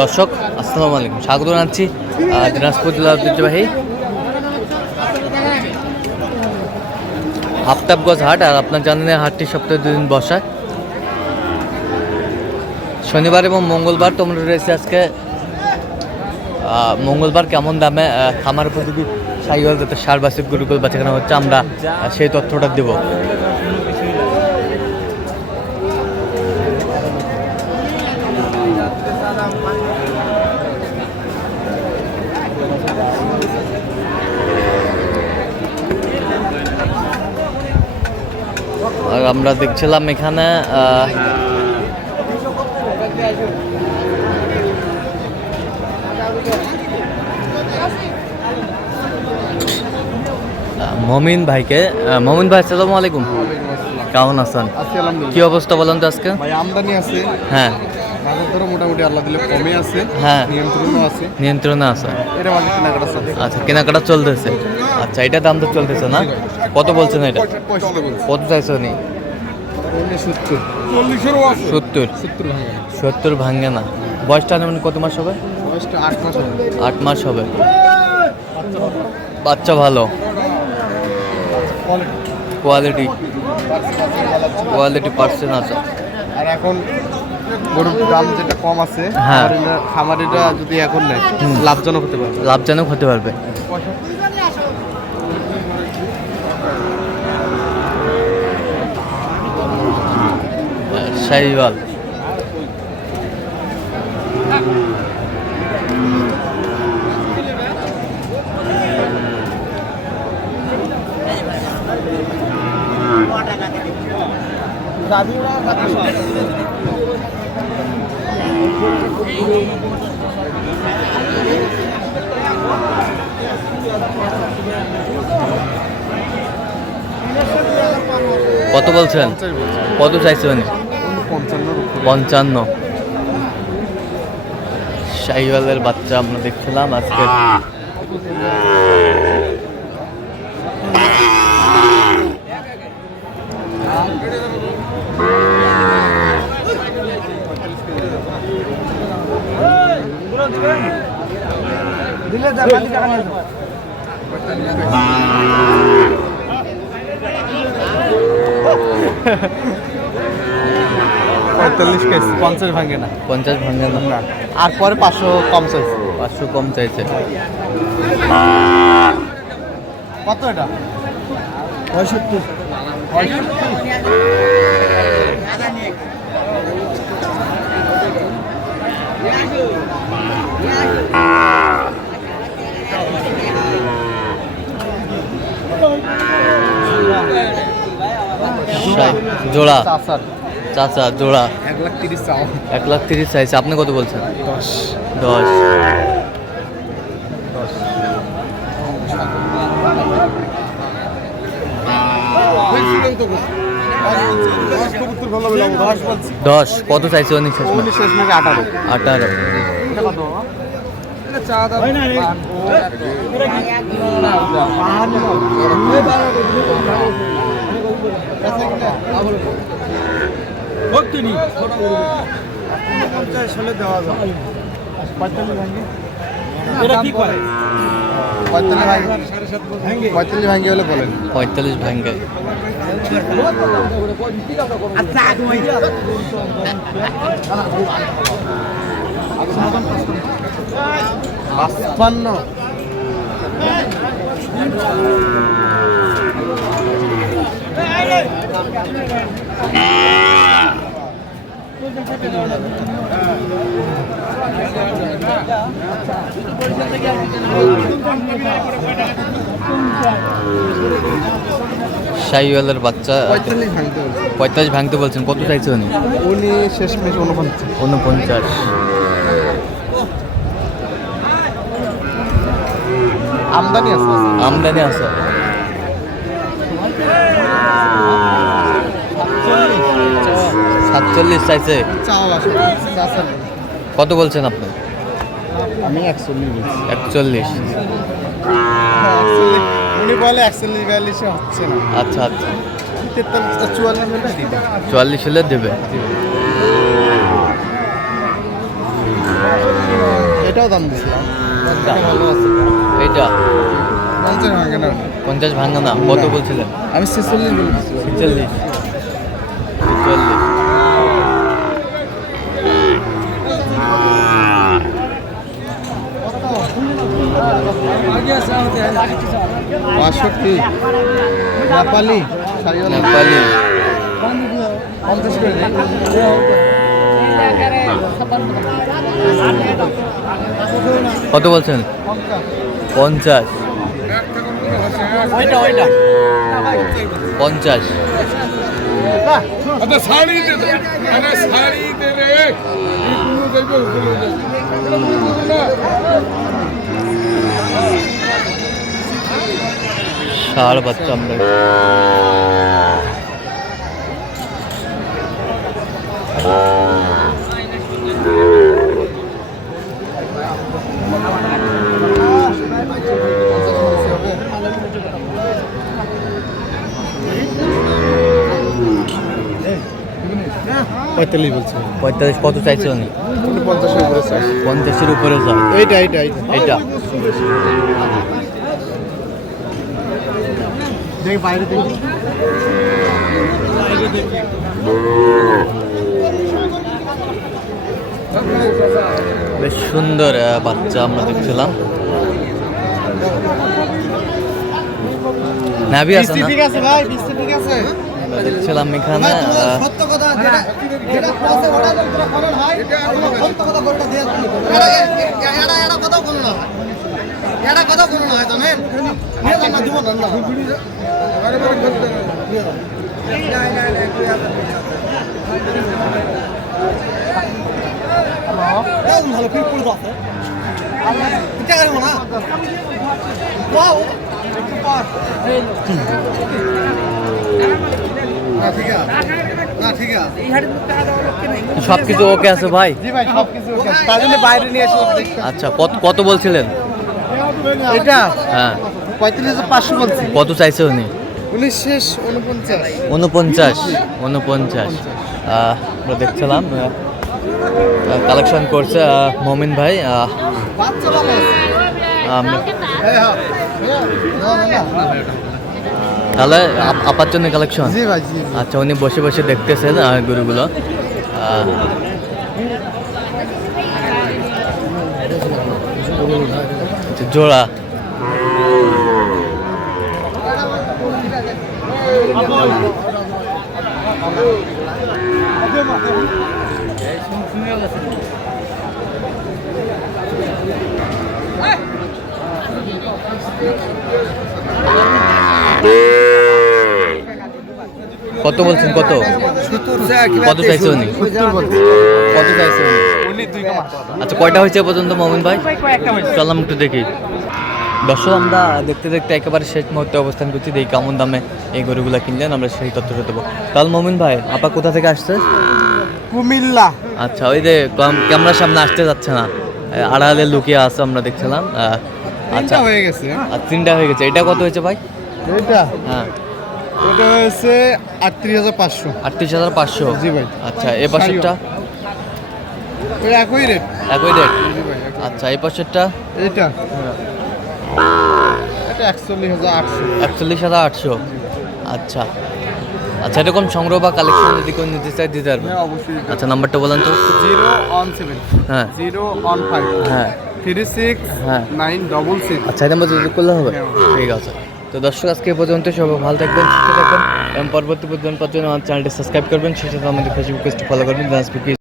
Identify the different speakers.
Speaker 1: দর্শক, আসসালামু আলাইকুম। স্বাগত জানাচ্ছি দিনাজপুর জেলার ঐতিহ্যবাহী আফতাবগঞ্জ হাট, আর আপনার জানেন হাটটি সপ্তাহে দুদিন বসায়। শনিবার এবং মঙ্গলবার তোমরা রয়েছে আজকে। মঙ্গলবার কেমন দামে খামার উপযোগী সাইওয়াল যাতে সার বাসিক গরুগুলো বাঁচানো হচ্ছে, আমরা সেই তথ্যটা দেব। আমরা দেখছিলাম এখানে মমিন ভাইকে মমিন ভাই আসসালামু আলাইকুম। কেমন আছেন? কি অবস্থা বলেন তো আজকে?
Speaker 2: আমদানি আছে।
Speaker 1: হ্যাঁ।
Speaker 2: বাজার দরও মোটামুটি আল্লাহ দিলে কমে আছে
Speaker 1: হ্যাঁ।
Speaker 2: নিয়ন্ত্রণও আছে।
Speaker 1: নিয়ন্ত্রণে আছে।
Speaker 2: এটা কেনাকাটা
Speaker 1: আচ্ছা কেনাকাটা চলতেছে। আচ্ছা এটা দাম তো চলতেছে না? কত বলছেন এটা? কত চাইছো নি
Speaker 2: সত্তর।
Speaker 1: সত্তর?
Speaker 2: ভাঙে
Speaker 1: ভাঙ্গে না। বয়সটা মানে কত মাস হবে?
Speaker 2: আট মাস হবে।
Speaker 1: আট মাস হবে। বাচ্চা ভালো। কোয়ালিটি কোয়ালিটি পার্সেন্ট আছে।
Speaker 2: আর এখন গরুর দাম যেটা কম আছে
Speaker 1: হ্যাঁ।
Speaker 2: খামারিরা- যদি এখন নেয় লাভজনক হতে পারে
Speaker 1: লাভজনক হতে পারবে। শাহিওয়াল কত বলছেন? কত চাইছেন
Speaker 2: পঞ্চান্ন।
Speaker 1: শাহিওয়ালের বাচ্চা আমরা দেখছিলাম আজকে।
Speaker 2: পঁয়তাল্লিশ কেস পঞ্চাশ ভাঙে না।
Speaker 1: পঞ্চাশ ভাঙে না।
Speaker 2: আর পরে পাঁচশো কম চাইছে।
Speaker 1: পাঁচশো কম চাইছে।
Speaker 2: কত এটা? পঁয়ষট্টি।
Speaker 1: শাহি- জোড়া। চাচা। জোড়া।
Speaker 2: এক লাখ তিরিশ
Speaker 1: এক লাখ তিরিশ চাইছে। আপনি কত বলছেন?
Speaker 2: দশ।
Speaker 1: দশ।
Speaker 2: দশ।
Speaker 1: দশ কত চাইছে উনি শেষ
Speaker 2: উনিশ শেষ আঠারো।
Speaker 1: আঠারো
Speaker 2: চা দাম পঁয়তাল্লিশ ভাঙ্গি হলে বলেন
Speaker 1: পঁয়তাল্লিশ ভাঙ্গে
Speaker 2: পাঁচপান্ন
Speaker 1: শাহিওয়ালের বাচ্চা
Speaker 2: পঁয়তাল্লিশ ভাঙতে
Speaker 1: বলছেন। কত চাইছে উনি?
Speaker 2: উনি শেষ মেশ উনপঞ্চাশ
Speaker 1: উনপঞ্চাশ
Speaker 2: আমদানি আছে।
Speaker 1: আমদানি আছে। সাতচল্লিশ চাইছে। কত বলছেন আপনি?
Speaker 2: আমি একচল্লিশ।
Speaker 1: একচল্লিশ।
Speaker 2: উনি বলে একচল্লিশ বিয়াল্লিশে হচ্ছে না।
Speaker 1: আচ্ছা আচ্ছা।
Speaker 2: চুয়াল্লিশ হলে দেবে।
Speaker 1: এটাও
Speaker 2: দাম দিছিলাম
Speaker 1: এটা
Speaker 2: পঞ্চাশ ভাঙানা
Speaker 1: পঞ্চাশ কত বলছিলেন?
Speaker 2: আমি ছেচল্লিশ
Speaker 1: ছেচল্লিশ।
Speaker 2: বাষট্টি নেপালি।
Speaker 1: নেপালি
Speaker 2: পঞ্চাশ। করে দিই।
Speaker 1: কত বলছেন পঞ্চাশ পঞ্চাশ
Speaker 3: आता
Speaker 1: ষাড় বাচ্চা আমরা
Speaker 2: পঁয়তাল্লিশ বলছি।
Speaker 1: পঁয়তাল্লিশ কত চাইছে উনি?
Speaker 2: পঞ্চাশের উপরে চাই
Speaker 1: পঞ্চাশের উপরে যায়
Speaker 2: এইটা এইটা এইটা।
Speaker 1: এইটা।
Speaker 2: দেখি বাইরে দেখি।
Speaker 1: বেশ সুন্দর বাচ্চা আমরা দেখছিলাম। নাভি আছে না?
Speaker 2: ঠিক আছে ভাই ঠিক আছে।
Speaker 1: আমরা দেখছিলাম এখানে
Speaker 4: হয় হয় ভালো ফিল করে আছে না ঠিক আছে
Speaker 1: সব কিছু ওকে আছে। ভাই
Speaker 2: বাইরে নিয়ে
Speaker 1: আচ্ছা কত কত বলছিলেন?
Speaker 2: এটা
Speaker 1: হ্যাঁ।
Speaker 2: পঁয়তাল্লিশ পাঁচশো বলছি।
Speaker 1: কত চাইছে উনি?
Speaker 2: উনিশ উনপঞ্চাশ।
Speaker 1: উনপঞ্চাশ আমরা দেখছিলাম কালেকশন করছে মমিন ভাই তাহলে আপ- আপার জন্য কালেকশন
Speaker 2: জি
Speaker 1: আচ্ছা উনি বসে বসে দেখতেছেন গরুগুলো। জোড়া। কত বলছেন? কত? কত চাইছে উনি? কত চাইছে উনি? আচ্ছা কয়টা হয়েছে পর্যন্ত মমিন ভাই? চললাম একটু দেখি। দর্শক আমরা দেখতে দেখতে একেবারে শেষ মুহূর্তে অবস্থান করছি। দেখি কেমন দামে এই গরুগুলো কিনলেন আমরা সেই তথ্যটা দেবো। তাহলে মমিন ভাই আপা কোথা থেকে আসছে?
Speaker 2: কুমিল্লা।
Speaker 1: আচ্ছা ওই যে ক্যাম- ক্যামেরার সামনে আসতে যাচ্ছে না। আড়ালে লুকিয়ে আছে আমরা দেখছিলাম। আচ্ছা।
Speaker 2: হয়ে গেছে।
Speaker 1: আর তিনটা হয়ে গেছে। এটা কত হয়েছে ভাই?
Speaker 2: এটা?
Speaker 1: হ্যাঁ।
Speaker 2: ওটা হয়েছে আটত্রিশ হাজার পাঁচশো।
Speaker 1: আটত্রিশ হাজার পাঁচশো।
Speaker 2: জি ভাই।
Speaker 1: আচ্ছা এ পাশেরটা?
Speaker 2: একই রেট
Speaker 1: একই রেট। আচ্ছা এই পাশেরটা?
Speaker 2: এটা একচল্লিশ হাজার আটশো।
Speaker 1: আচ্ছা। আচ্ছা এরকম সংগ্রহ বা কালেকশন যদি কেউ নিতে চায় দিতে পারবে?
Speaker 2: হ্যাঁ অবশ্যই
Speaker 1: আচ্ছা নাম্বারটা বলেন তো।
Speaker 2: Zero one seven.
Speaker 1: হ্যাঁ।
Speaker 2: Zero one five.
Speaker 1: হ্যাঁ।
Speaker 2: থ্রি সিক্স
Speaker 1: হ্যাঁ।
Speaker 2: Nine double six.
Speaker 1: আচ্ছা এই যোগ করলে হবে?
Speaker 2: হ্যাঁ।
Speaker 1: ঠিক আছে। তো দর্শক আজকে পর্যন্ত সবাই ভালো থাকবেন সুস্থ থাকবেন এবং পরবর্তী পর্যন্ত আমার চ্যানেলটি সাবস্ক্রাইব করবেন। সেই সাথে আমাদের ফেসবুক পেজটি ফলো করবেন ফেসবুকে